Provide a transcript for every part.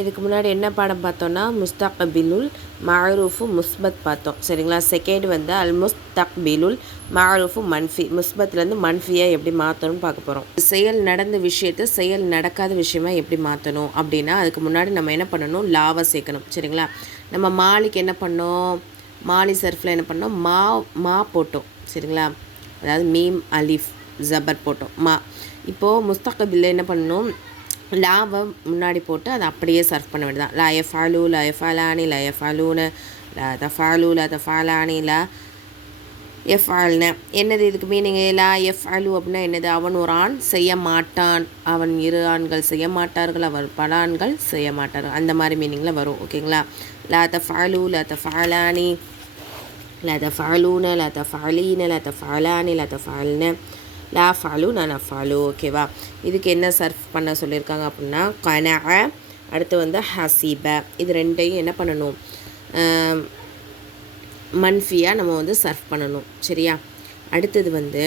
இதுக்கு முன்னாடி என்ன பாடம் பார்த்தோன்னா முஸ்தக்பிலுல் மஅரூஃபு முஸ்பத் பார்த்தோம். சரிங்களா? செகண்ட் வந்து அல் முஸ்தக்பிலுல் மஅரூஃபு மன்ஃபி. முஸ்பத்லேருந்து மன்ஃபியை எப்படி மாற்றணும்னு பார்க்க போகிறோம். செயல் நடந்த விஷயத்தை செயல் நடக்காத விஷயமா எப்படி மாற்றணும் அப்படின்னா, அதுக்கு முன்னாடி நம்ம என்ன பண்ணணும், லாவை சேர்க்கணும். சரிங்களா? நம்ம மாலிக்கு என்ன பண்ணோம், மாலி சர்ஃபில் என்ன பண்ணோம், மா போட்டோம். சரிங்களா? அதாவது மீம் அலிஃப் ஜபர் போட்டோம் மா. இப்போது முஸ்தக்பிலில் என்ன பண்ணணும், லாவை முன்னாடி போட்டு அதை அப்படியே சர்ஃப் பண்ண வேண்டியதான். லா எஃபாலு லா எஃபாலானி லா எஃபாலூன லா தஃபாலு லா தஃபாலானி லா எஃபால்ன. என்னது இதுக்கு மீனிங்? லா எஃபாலு அப்படின்னா என்னது, அவன் ஒரு ஆண் செய்ய மாட்டான், அவன் இரு ஆண்கள் செய்ய மாட்டார்கள், அவர் பல ஆண்கள் செய்ய மாட்டார்கள், அந்த மாதிரி மீனிங்கில் வரும். ஓகேங்களா? லா தஃபாலு லா தஃபாலானி லா தஃபாலூன லா தஃபாலீன லா தஃபாலானி லா தஃபால்ன லா ஃபாலு நான் ஃபாலு. ஓகேவா? இதுக்கு என்ன சர்ஃப் பண்ண சொல்லியிருக்காங்க அப்படின்னா, கனஅ, அடுத்து வந்து ஹசீப. இது ரெண்டையும் என்ன பண்ணணும், மன்ஃபியாக நம்ம வந்து சர்ஃப் பண்ணணும். சரியா? அடுத்தது வந்து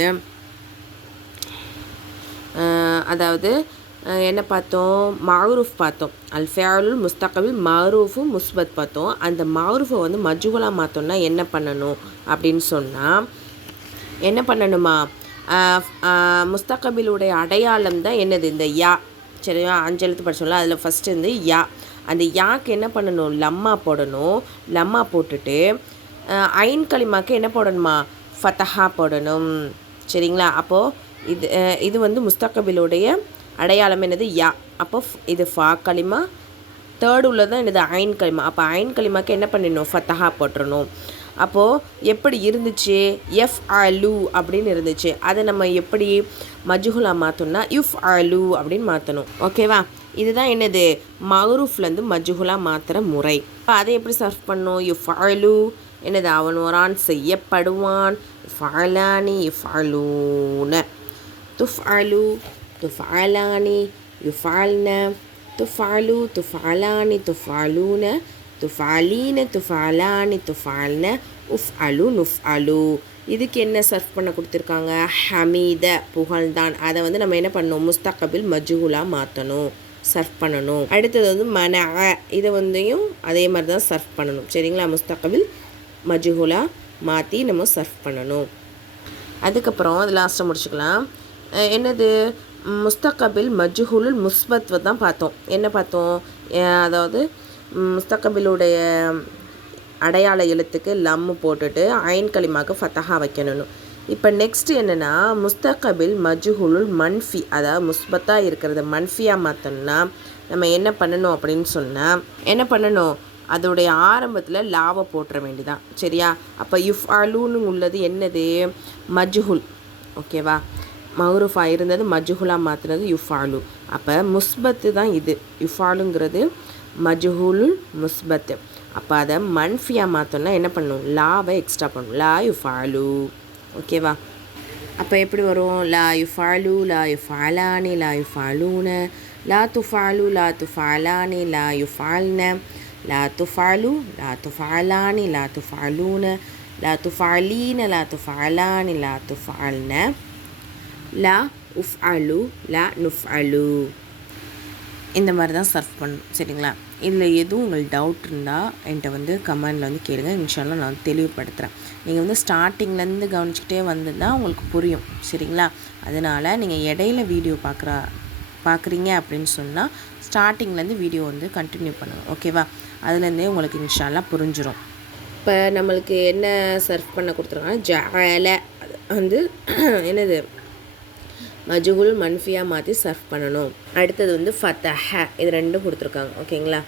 அதாவது என்ன பார்த்தோம், மஅரூஃப் பார்த்தோம். அல் ஃபிஅலுல் முஸ்தக்பில் மஅரூஃபு முஸ்பத் பார்த்தோம். அந்த மஅரூஃபை வந்து மஜ்ஹூலாக மாற்றோன்னா என்ன பண்ணணும் அப்படின்னு சொன்னால், என்ன பண்ணணுமா, முஸ்தக்பிலுடைய அடையாளம் தான் என்னது, இந்த யா. சரியா? 5 எழுத்து படிச்சோம்ல, அதில் ஃபஸ்ட்டு வந்து யா. அந்த யாக்கு என்ன பண்ணணும், லம்மா போடணும். லம்மா போட்டுட்டு ஐன் கலிமாக்கு என்ன போடணுமா, ஃபத்தஹா போடணும். சரிங்களா? அப்போது இது வந்து முஸ்தக்பிலுடைய அடையாளம் என்னது, யா. அப்போ இது ஃபா கலிமா, தேர்டு உள்ளதான் என்னது, ஐன் கலிமா. அப்போ ஐன் கலிமாக்கு என்ன பண்ணிடணும், ஃபத்தஹா போட்டுறணும். அப்போது எப்படி இருந்துச்சு, எஃப் அலு அப்படின்னு இருந்துச்சு. அதை நம்ம எப்படி மஜ்ஹூலாக மாற்றணும்னா யுஃப் அலு அப்படின்னு மாற்றணும். ஓகேவா? இதுதான் என்னது, மஅரூஃப்லேருந்து மஜ்ஹூலாக மாற்றுற முறை. அதை எப்படி சர்ஃப் பண்ணணும், யுஃப் அலு என்னது, அவன் ஒரு ஆண் செய்யப்படுவான், ஃபஅலானி யுஃபஅலூன, துஃப்அலு துஃப்அலானி யுஃபஅல்ன, துஃப்அலு துஃப்அலானி துஃப்அலூன, துஃபாலீன துஃபாலானி துஃபால்ன, உஃப்அலு நுஃப்அலு. இதுக்கு என்ன சர்ஃப் பண்ண கொடுத்துருக்காங்க, ஹமீத புகழ்ந்தான். அதை வந்து நம்ம என்ன பண்ணணும், முஸ்தக்பில் மஜ்ஹூலாக மாற்றணும், சர்ஃப் பண்ணணும். அடுத்தது வந்து மனஅ, இதை வந்தும் அதே மாதிரி தான் சர்ஃப் பண்ணணும். சரிங்களா? முஸ்தக்பில் மஜ்ஹூலாக மாற்றி நம்ம சர்ஃப் பண்ணணும். அதுக்கப்புறம் அது லாஸ்ட்டாக முடிச்சுக்கலாம். என்னது, முஸ்தக்பில் மஜ்ஹூலுல் முஸ்பத் தான் பார்த்தோம். என்ன பார்த்தோம், அதாவது முஸ்தக்பிலுடைய அடையாள எழுத்துக்கு லம்மு போட்டுட்டு ஐன் கலிமாக்கு ஃபத்தஹா வைக்கணும். இப்போ நெக்ஸ்ட் என்னென்னா, முஸ்தக்பில் மஜ்ஹூலுல் மன்ஃபி, அதாவது முஸ்பத்தாக இருக்கிறத மன்ஃபியாக மாற்றணும்னா நம்ம என்ன பண்ணணும் அப்படின்னு சொன்னால், என்ன பண்ணணும், அதோடைய ஆரம்பத்தில் லாவை போட்டுற வேண்டியதான். சரியா? அப்போ யுஃப் அலுன்னு உள்ளது என்னது, மஜ்ஹூல். ஓகேவா? மஅரூஃபாக இருந்தது மஜ்ஹூலாக மாற்றினது யுஃப் அலு. அப்போ முஸ்பத்து தான் இது, யுஃப் அலுங்கிறது மஜ்ஹூலுல் முஸ்பத். அப்போ அதை மன்ஃபியாக மாற்றோன்னா என்ன பண்ணணும், லாவை எக்ஸ்ட்ரா பண்ணணும், லா யுஃபஅலு. ஓகேவா? அப்போ எப்படி வரும், லா யுஃபஅலு லா யுஃபஅலானி லா யுஃபஅலூன, லா துஃபஅலு லா துஃபஅலானி லா யுஃபஅல்ன, லா துஃபஅலு லா துஃபஅலானி லா துஃபஅலூன, லா துஃபஅலீன லா துஃபஅலானி லா துஃபஅல்ன, லா உஃப்அலு லா நுஃப்அலு. இந்த மாதிரி தான் சர்ஃப் பண்ணணும். சரிங்களா? இதில் எதுவும் உங்களுக்கு டவுட் இருந்தால் என்கிட்ட வந்து கமெண்டில் வந்து கேளுங்க. இன்ஷால்லா நான் வந்து தெளிவுபடுத்துகிறேன். நீங்கள் வந்து ஸ்டார்டிங்லேருந்து கவனிச்சிக்கிட்டே வந்து தான் உங்களுக்கு புரியும். சரிங்களா? அதனால் நீங்கள் இடையில வீடியோ பார்க்குறீங்க அப்படின்னு சொன்னால் ஸ்டார்டிங்லேருந்து வீடியோ வந்து கண்டினியூ பண்ணுங்கள். ஓகேவா? அதுலேருந்தே உங்களுக்கு இன்ஷால்லா புரிஞ்சிடும். இப்போ நம்மளுக்கு என்ன சர்ஃப் பண்ண கொடுத்துருக்காங்கன்னா, ஜஅல வந்து என்னது, மஜ்ஹூல் மன்ஃபியாக மாற்றி சர்ஃப் பண்ணணும். அடுத்தது வந்து ஃபத்தஹ, இது ரெண்டும் கொடுத்துருக்காங்க. ஓகேங்களா?